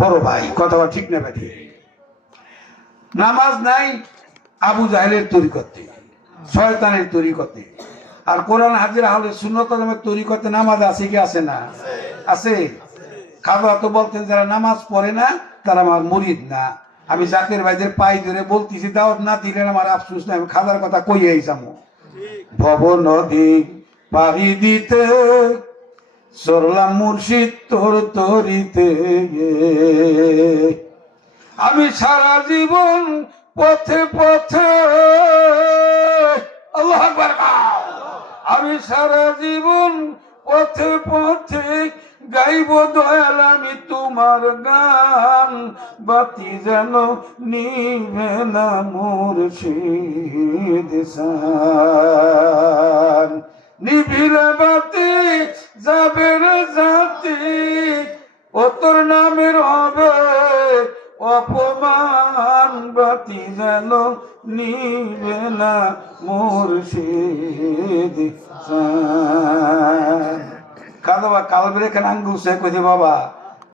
বড় ভাই, কথা ঠিক না বেঠি? নামাজ নাই আবু জাহেলের তরিকতে, শয়তানের তরিকতে, আর কোরআন হাজির আহলে সুন্নাত ওয়াল জামাতের তরিকতে নামাজ আছে কি আছে না? আছে। খাজা তো বলতেন যারা নামাজ পড়ে না তারা আমার মুরিদ না। আমি জাকের ভাইদের পাই ধরে বলতেছি, দাওয়াত না দিলে আমার আফসোস নাই, আমি খাজার কথা কইয়াই যাবো। ভব নদী পাড়ি দিতে সরলাম মুর্শিদ তোর তরিতে, আমি সারা জীবন পথে পথে, আল্লাহু আকবার, আমি সারা জীবন পথে পথে গাইব দয়াল আমি তোমার গান, বাতি যেন নিভে না মুর্শিদ শান। নিভিলে বাতি যাবে রে জাতি, ও তোর নামের হবে অপমান, বাতি যেন নিবে না মুর্শিদ শান। কালবের এখানে আঙ্গুল সে কইছে বাবা